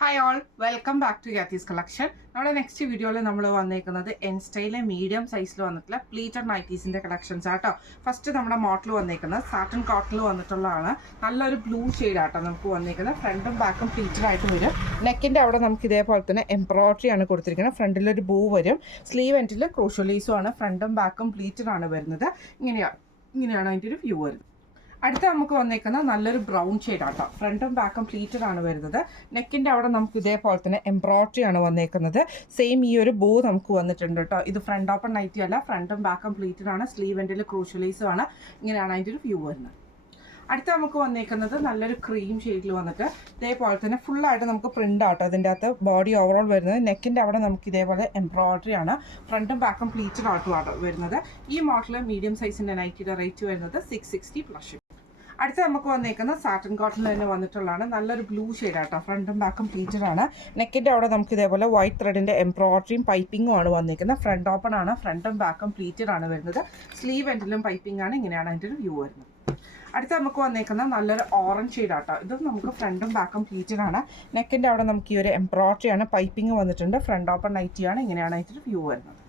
Hi all, welcome back to യാത്തീസ് collection. നമ്മുടെ next വീഡിയോയിൽ നമ്മൾ വന്നേക്കുന്നത് എൻ സ്റ്റൈലെ മീഡിയം സൈസിൽ വന്നിട്ടുള്ള പ്ലീറ്റഡ് നൈറ്റീസിൻ്റെ കളക്ഷൻസ് ആട്ടോ. ഫസ്റ്റ് നമ്മുടെ മോഡൽ വന്നേക്കുന്നത് സാറ്റൻ കോട്ടണിൽ വന്നിട്ടുള്ളതാണ്. നല്ലൊരു ബ്ലൂ ഷെയ്ഡ് ആട്ടോ നമുക്ക് വന്നേക്കുന്നത്. ഫ്രണ്ടും ബാക്കും പ്ലീറ്റഡ് ആയിട്ട് വരും. നെക്കിൻ്റെ അവിടെ നമുക്ക് ഇതേപോലെ തന്നെ എംബ്രോയിഡറി ആണ് കൊടുത്തിരിക്കുന്നത്. ഫ്രണ്ടിലൊരു ബൂ വരും. സ്ലീവ് എൻഡിൽ ക്രൂഷ്യലീസും ആണ്. ഫ്രണ്ടും ബാക്കും പ്ലീറ്റഡ് ആണ് വരുന്നത്. ഇങ്ങനെയാണ് അതിൻ്റെ ഒരു വ്യൂ വരുന്നത്. അടുത്ത നമുക്ക് വന്നേക്കുന്ന നല്ലൊരു ബ്രൗൺ ഷെയ്ഡ് ആട്ടോ. ഫ്രണ്ടും ബാക്കും പ്ലീറ്റഡ് ആണ് വരുന്നത്. നെക്കിൻ്റെ അവിടെ നമുക്ക് ഇതേപോലെ തന്നെ എംബ്രോയിഡറി ആണ് വന്നേക്കുന്നത്. സെയിം ഈ ഒരു ബോ നമുക്ക് വന്നിട്ടുണ്ട് കേട്ടോ. ഇത് ഫ്രണ്ട് ഓപ്പൺ നൈറ്റി അല്ല, ഫ്രണ്ടും ബാക്കും പ്ലീറ്റഡ് ആണ്. സ്ലീവ് എൻഡിൽ ക്രൂഷ്യലൈസും ആണ്. ഇങ്ങനെയാണ് അതിൻ്റെ ഒരു വ്യൂ വരുന്നത്. അടുത്ത നമുക്ക് വന്നേക്കുന്നത് നല്ലൊരു ക്രീം ഷെയ്ഡിൽ വന്നിട്ട് ഇതേപോലെ തന്നെ ഫുള്ളായിട്ട് നമുക്ക് പ്രിൻ്റ് ആട്ടോ. അതിൻ്റെ അകത്ത് ബോഡി ഓവറോൾ വരുന്നത്. നെക്കിൻ്റെ അവിടെ നമുക്ക് ഇതേപോലെ എംബ്രോയിഡറി ആണ്. ഫ്രണ്ടും ബാക്കും പ്ലീറ്റഡ് ആട്ടോ വരുന്നത്. ഈ മോഡൽ മീഡിയം സൈസിൻ്റെ നൈറ്റിയുടെ റേറ്റ് വരുന്നത് 660 പ്ലസ്. അടുത്ത നമുക്ക് വന്നേക്കുന്ന സാറ്റൻ കോട്ടണിൽ തന്നെ വന്നിട്ടുള്ളതാണ്. നല്ലൊരു ബ്ലൂ ഷെയ്ഡ് ആട്ടോ. ഫ്രണ്ടും ബാക്കും പ്ലീറ്റഡ് ആണ്. നെക്കിൻ്റെ അവിടെ നമുക്ക് ഇതേപോലെ വൈറ്റ് ത്രെഡിൻ്റെ എംബ്രോയിഡറിയും പൈപ്പിങ്ങും ആണ് വന്നിരിക്കുന്നത്. ഫ്രണ്ട് ഓപ്പൺ ആണ്. ഫ്രണ്ടും ബാക്കും പ്ലീറ്റഡ് ആണ് വരുന്നത്. സ്ലീവ് എൻഡിലും പൈപ്പിംഗ് ആണ്. ഇങ്ങനെയാണ് അതിൻ്റെ ഒരു വ്യൂ വരുന്നത്. അടുത്ത നമുക്ക് വന്നേക്കുന്ന നല്ലൊരു ഓറഞ്ച് ഷെയ്ഡ് ആട്ടോ. ഇതും നമുക്ക് ഫ്രണ്ടും ബാക്കും പ്ലീറ്റഡ് ആണ്. നെക്കിൻ്റെ അവിടെ നമുക്ക് ഈ ഒരു എംബ്രോയിഡറി ആണ്. പൈപ്പിംഗ് വന്നിട്ടുണ്ട്. ഫ്രണ്ട് ഓപ്പൺ നൈറ്റിയാണ്. ഇങ്ങനെയാണ് അതിൻ്റെ ഒരു വ്യൂ വരുന്നത്.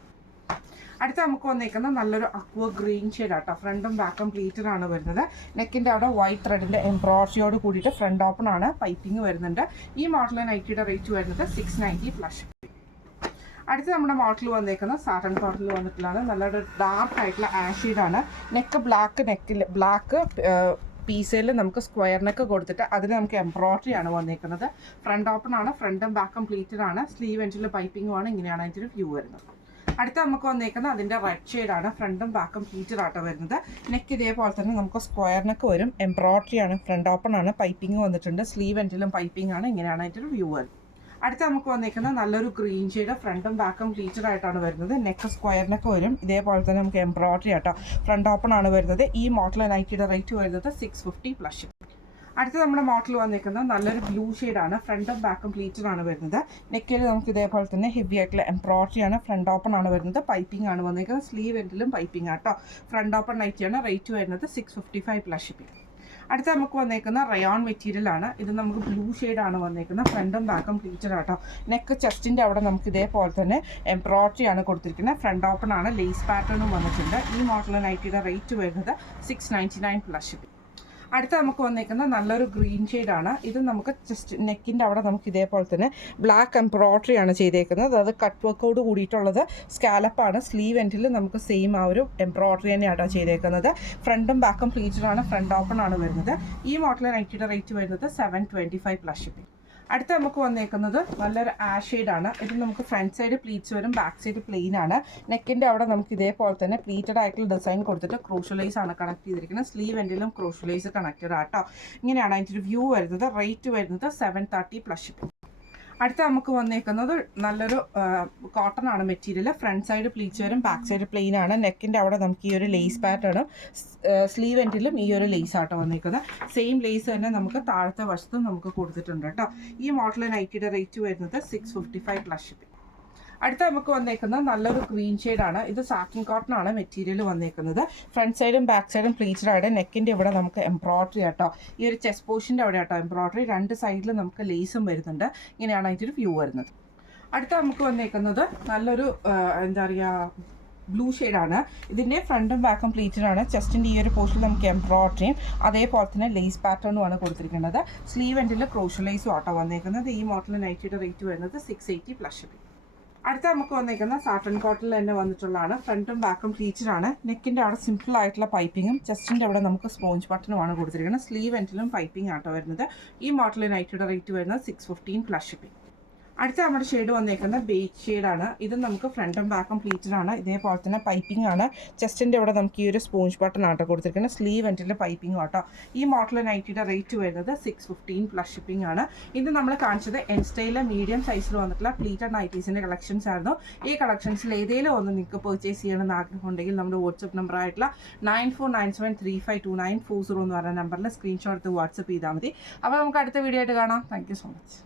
അടുത്ത നമുക്ക് വന്നേക്കുന്നത് നല്ലൊരു അക്വ ഗ്രീൻ ഷെയ്ഡ് ആട്ടോ. ഫ്രണ്ടും ബാക്കും പ്ലീറ്റഡ് ആണ് വരുന്നത്. നെക്കിൻ്റെ അവിടെ വൈറ്റ് ത്രെഡിൻ്റെ എംബ്രോയിഡറിയോട് കൂടിയിട്ട് ഫ്രണ്ട് ഓപ്പൺ ആണ്. പൈപ്പിംഗ് വരുന്നുണ്ട്. ഈ മോഡൽ നൈറ്റിയുടെ റേറ്റ് വരുന്നത് 690 പ്ലസ്. അടുത്ത് നമ്മുടെ മോഡൽ വന്നേക്കുന്നത് സാറ്റൻ കോട്ടണിൽ വന്നിട്ടുള്ളതാണ്. നല്ലൊരു ഡാർക്ക് ആയിട്ടുള്ള ആഷ് ഷെയ്ഡാണ്. നെക്ക് ബ്ലാക്ക് പീസയിൽ നമുക്ക് സ്ക്വയർ നെക്ക് കൊടുത്തിട്ട് അതിൽ നമുക്ക് എംബ്രോയിഡറി ആണ് വന്നേക്കുന്നത്. ഫ്രണ്ട് ഓപ്പൺ ആണ്. ഫ്രണ്ടും ബാക്കും പ്ലീറ്റഡ് ആണ്. സ്ലീവ് എൻഡിൽ പൈപ്പിംഗും ആണ്. ഇങ്ങനെയാണ് അതിൻ്റെ ഒരു വ്യൂ വരുന്നത്. അടുത്ത നമുക്ക് വന്നേക്കുന്നത് അതിൻ്റെ റെഡ് ഷെയ്ഡാണ്. ഫ്രണ്ടും ബാക്കും പ്ലീറ്റഡ് ആട്ടോ വരുന്നത്. നെക്ക് ഇതേപോലെ തന്നെ നമുക്ക് സ്ക്വയർ നെക്ക് വരും. എംബ്രോയിഡറി ആണ്. ഫ്രണ്ട് ഓപ്പൺ ആണ്. പൈപ്പിംഗ് വന്നിട്ടുണ്ട്. സ്ലീവ് എൻഡിലും പൈപ്പിംഗ് ആണ്. ഇങ്ങനെയാണ് അതിൻ്റെ ഒരു വ്യൂ വരുന്നത്. അടുത്ത നമുക്ക് വന്നേക്കുന്നത് നല്ലൊരു ഗ്രീൻ ഷെയ്ഡ്. ഫ്രണ്ടും ബാക്കും പ്ലീറ്റഡ് ആയിട്ടാണ് വരുന്നത്. നെക്ക് സ്ക്വയർ നെക്ക് വരും. ഇതേപോലെ തന്നെ നമുക്ക് എംബ്രോയിഡറി ആട്ടോ. ഫ്രണ്ട് ഓപ്പൺ ആണ് വരുന്നത്. ഈ മോഡൽ നൈറ്റിയുടെ റേറ്റ് വരുന്നത് 650 പ്ലസ്. അടുത്ത നമ്മുടെ മോഡൽ വന്നിരിക്കുന്നത് നല്ലൊരു ബ്ലൂ ഷെയ്ഡാണ്. ഫ്രണ്ടും ബാക്കും പ്ലീറ്റഡ് ആണ് വരുന്നത്. നെക്കിൽ നമുക്ക് ഇതേപോലെ തന്നെ ഹെവി ആയിട്ടുള്ള എംബ്രോയിഡറി ആണ്. ഫ്രണ്ട് ഓപ്പൺ ആണ് വരുന്നത്. പൈപ്പിംഗ് ആണ് വന്നിരിക്കുന്നത്. സ്ലീവ് എൻഡിലും പൈപ്പിംഗ് ആട്ടോ. ഫ്രണ്ട് ഓപ്പൺ നൈറ്റിയാണ്. റേറ്റ് വരുന്നത് 655 പ്ലസ് ഷിപ്പിംഗ്. അടുത്ത നമുക്ക് വന്നേക്കുന്ന റയോൺ മെറ്റീരിയൽ ആണ്. ഇത് നമുക്ക് ബ്ലൂ ഷെയ്ഡാണ് വന്നേക്കുന്നത്. ഫ്രണ്ടും ബാക്കും പ്ലീറ്റഡ് ആട്ടോ. നെക്ക് ചെസ്റ്റിൻ്റെ അവിടെ നമുക്ക് ഇതേപോലെ തന്നെ എംബ്രോയിഡറി ആണ് കൊടുത്തിരിക്കുന്നത്. ഫ്രണ്ട് ഓപ്പൺ ആണ്. ലേസ് പാറ്റേണും വന്നിട്ടുണ്ട്. ഈ മോഡൽ നൈറ്റിയുടെ റേറ്റ് വരുന്നത് 699 പ്ലസ് ഷിപ്പിംഗ്. അടുത്ത നമുക്ക് വന്നേക്കുന്ന നല്ലൊരു ഗ്രീൻ ഷെയ്ഡാണ്. ഇത് നമുക്ക് ജസ്റ്റ് നെക്കിൻ്റെ അവിടെ നമുക്ക് ഇതേപോലെ തന്നെ ബ്ലാക്ക് എംബ്രോയിഡറി ആണ് ചെയ്തേക്കുന്നത്. അത് കട്ട് വർക്കോട് കൂടിയിട്ടുള്ളത് സ്കാലപ്പാണ്. സ്ലീവ് എൻഡിൽ നമുക്ക് സെയിം ആ ഒരു എംബ്രോയിഡറി തന്നെയാണ് ചെയ്തേക്കുന്നത്. ഫ്രണ്ടും ബാക്കും പ്ലീറ്റഡ് ആണ്. ഫ്രണ്ട് ഓപ്പൺ ആണ് വരുന്നത്. ഈ മോഡൽ നൈറ്റിയുടെ റേറ്റ് വരുന്നത് 725 പ്ലസ് ഷിപ്പിംഗ്. അടുത്ത നമുക്ക് വന്നേക്കുന്നത് നല്ലൊരു ആഷ് ഷെയ്ഡാണ്. ഇത് നമുക്ക് ഫ്രണ്ട് സൈഡ് പ്ലീറ്റ്സ് വരും. ബാക്ക് സൈഡ് പ്ലെയിൻ ആണ്. നെക്കിൻ്റെ അവിടെ നമുക്ക് ഇതേപോലെ തന്നെ പ്ലീറ്റഡ് ആയിട്ടുള്ള ഡിസൈൻ കൊടുത്തിട്ട് ക്രൂഷ്യലൈസ് ആണ് കണക്ട് ചെയ്തിരിക്കുന്നത്. സ്ലീവ് എൻഡിലും ക്രൂഷ്യലൈസ് കണക്റ്റഡ് ആട്ടോ. ഇങ്ങനെയാണ് അതിൻ്റെ ഒരു വ്യൂ വരുന്നത്. റേറ്റ് വരുന്നത് 730 പ്ലസ് ഷിപ്പിംഗ്. അടുത്ത നമുക്ക് വന്നേക്കുന്നത് നല്ലൊരു കോട്ടൺ ആണ് മെറ്റീരിയൽ. ഫ്രണ്ട് സൈഡ് പ്ലീറ്റ്സ് വരും. ബാക്ക് സൈഡ് പ്ലെയിൻ ആണ്. നെക്കിൻ്റെ അവിടെ നമുക്ക് ഈ ഒരു ലേസ് പാറ്റേണും സ്ലീവ് എൻഡിലും ഈ ഒരു ലേസ് ആട്ടോ വന്നേക്കുന്നത്. സെയിം ലേസ് തന്നെ നമുക്ക് താഴത്തെ വശത്തും നമുക്ക് കൊടുത്തിട്ടുണ്ട് കേട്ടോ. ഈ മോഡൽ നൈറ്റിയുടെ റേറ്റ് വരുന്നത് 655 പ്ലസ് ഷിപ്പിംഗ്. അടുത്ത നമുക്ക് വന്നേക്കുന്നത് നല്ലൊരു ഗ്രീൻ ഷെയ്ഡാണ്. ഇത് സാറ്റിൻ കോട്ടൺ ആണ് മെറ്റീരിയൽ വന്നേക്കുന്നത്. ഫ്രണ്ട് സൈഡും ബാക്ക് സൈഡും പ്ലീറ്റഡ് ആണ്. നെക്കിൻ്റെ ഇവിടെ നമുക്ക് എംബ്രോയിഡറി ആട്ടോ. ഈ ഒരു ചെസ്റ്റ് പോർഷൻ്റെ അവിടെ ആട്ടോ എംബ്രോയിഡറി. രണ്ട് സൈഡിൽ നമുക്ക് ലേസും വരുന്നുണ്ട്. ഇങ്ങനെയാണ് അതിൻ്റെ ഒരു വ്യൂ വരുന്നത്. അടുത്ത നമുക്ക് വന്നേക്കുന്നത് നല്ലൊരു എന്താ പറയുക ബ്ലൂ ഷെയ്ഡാണ്. ഇതിൻ്റെ ഫ്രണ്ടും ബാക്കും പ്ലീറ്റഡ് ആണ്. ചെസ്റ്റിൻ്റെ ഈ ഒരു പോർഷനിൽ നമുക്ക് എംബ്രോയിഡറിയും അതേപോലെ തന്നെ ലേസ് പാറ്റേണും ആണ് കൊടുത്തിരിക്കുന്നത്. സ്ലീവ് എൻഡിൽ ക്രോഷ്യലൈസും ആട്ടോ വന്നേക്കുന്നത്. ഈ മോഡൽ നൈറ്റിയുടെ റേറ്റ് വരുന്നത് 680 പ്ലസ് ഷിപ്പിംഗ്. അടുത്ത നമുക്ക് വന്നേക്കുന്ന സാറ്റൻ കോട്ടണിൽ തന്നെ വന്നിട്ടുള്ളതാണ്. ഫ്രണ്ടും ബാക്കും പ്ലീറ്റഡ് ആണ്. നെക്കിൻ്റെ അവിടെ സിമ്പിൾ ആയിട്ടുള്ള പൈപ്പിങ്ങും ചെസ്റ്റിൻ്റെ അവിടെ നമുക്ക് സ്പോഞ്ച് ബട്ടണുമാണ് കൊടുത്തിരിക്കുന്നത്. സ്ലീവ് എൻഡിലും പൈപ്പിംഗ് ആട്ടോ വരുന്നത്. ഈ മോഡൽ നൈറ്റിയുടെ റേറ്റ് വരുന്നത് 615 പ്ലസ് ഷിപ്പിംഗ്. അടുത്ത നമ്മുടെ ഷെയ്ഡ് വന്നേക്കുന്നത് ബേജ് ഷെയ്ഡാണ്. ഇത് നമുക്ക് ഫ്രണ്ടും ബാക്കും പ്ലീറ്റഡ് ആണ്. ഇതേപോലെ തന്നെ പൈപ്പിംഗ് ആണ്. ചെസ്റ്റിൻ്റെ അവിടെ നമുക്ക് ഈ ഒരു സ്പോഞ്ച് ബട്ടൺ ആട്ടോ കൊടുത്തിരിക്കുന്നത്. സ്ലീവ് എൻഡിൽ പൈപ്പിംഗ് ആട്ടോ. ഈ മോഡൽ നൈറ്റിയുടെ റേറ്റ് വരുന്നത് 615 പ്ലസ് ഷിപ്പിംഗ് ആണ്. ഇത് നമ്മൾ കാണിച്ചത് എൻ സ്റ്റൈലിലെ മീഡിയം സൈസിൽ വന്നിട്ടുള്ള പ്ലീറ്റഡ് നൈറ്റീസിൻ്റെ കളക്ഷൻസ് ആയിരുന്നു. ഈ കളക്ഷൻസിൽ ഏതെങ്കിലും ഒന്ന് നിങ്ങൾക്ക് പർച്ചേസ് ചെയ്യണമെന്ന് ആഗ്രഹമുണ്ടെങ്കിൽ നമ്മുടെ വാട്സപ്പ് നമ്പർ ആയിട്ടുള്ള 9497352940 എന്ന് പറയുന്ന നമ്പറിൽ സ്ക്രീൻഷോട്ട് എടുത്ത് വാട്സപ്പ് ചെയ്താൽ മതി. അപ്പോൾ നമുക്ക് അടുത്ത വീഡിയോ ആയിട്ട് കാണാം. Thank you so much.